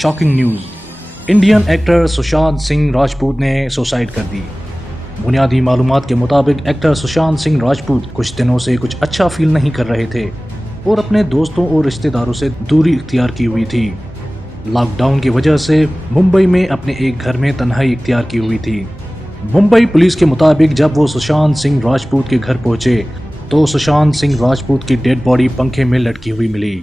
Shocking news, Indian actor Sushant Singh Rajput ने suicide कर दी। बुनियादी मालूमात के मुताबिक एक्टर सुशांत सिंह राजपूत कुछ दिनों से कुछ अच्छा फील नहीं कर रहे थे और अपने दोस्तों और रिश्तेदारों से दूरी इख्तियार की हुई थी। लॉकडाउन की वजह से मुंबई में अपने एक घर में तन्हाई इख्तियार की हुई थी। मुंबई पुलिस के मुताबिक जब वो सुशांत सिंह राजपूत के घर पहुंचे तो सुशांत सिंह राजपूत की डेड बॉडी पंखे में लटकी हुई मिली।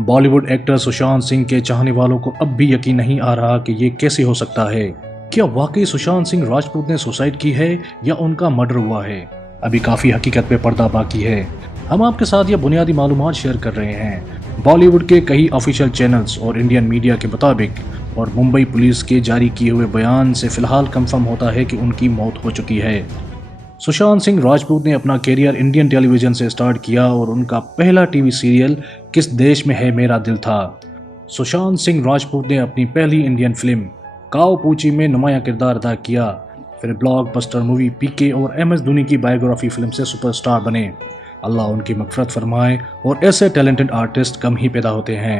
बॉलीवुड एक्टर सुशांत सिंह के चाहने वालों को अब भी यकीन नहीं आ रहा कि ये कैसे हो सकता है। क्या वाकई सुशांत सिंह राजपूत ने सुसाइड की है या उनका मर्डर हुआ है? अभी काफी हकीकत पे पर्दा बाकी है। हम आपके साथ ये बुनियादी मालूमात शेयर कर रहे हैं। बॉलीवुड के कई ऑफिशियल चैनल्स और इंडियन मीडिया के मुताबिक और मुंबई पुलिस के जारी किए हुए बयान से फिलहाल कंफर्म होता है कि उनकी मौत हो चुकी है। सुशांत सिंह राजपूत ने अपना करियर इंडियन टेलीविजन से स्टार्ट किया और उनका पहला टीवी सीरियल किस देश में है मेरा दिल था। सुशांत सिंह राजपूत ने अपनी पहली इंडियन फिल्म काओ पूची में नुमाया किरदार अदा किया। फिर ब्लॉकबस्टर मूवी पीके और MS धोनी की बायोग्राफी फिल्म से सुपरस्टार बने। अल्लाह उनकी मगफरत फरमाए और ऐसे टैलेंटेड आर्टिस्ट कम ही पैदा होते हैं।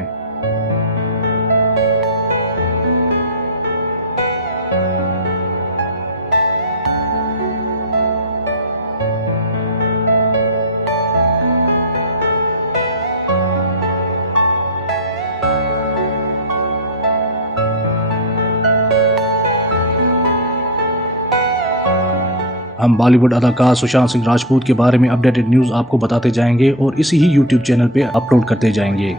हम बॉलीवुड अदाकार सुशांत सिंह राजपूत के बारे में अपडेटेड न्यूज़ आपको बताते जाएंगे और इसी ही YouTube चैनल पे अपलोड करते जाएंगे।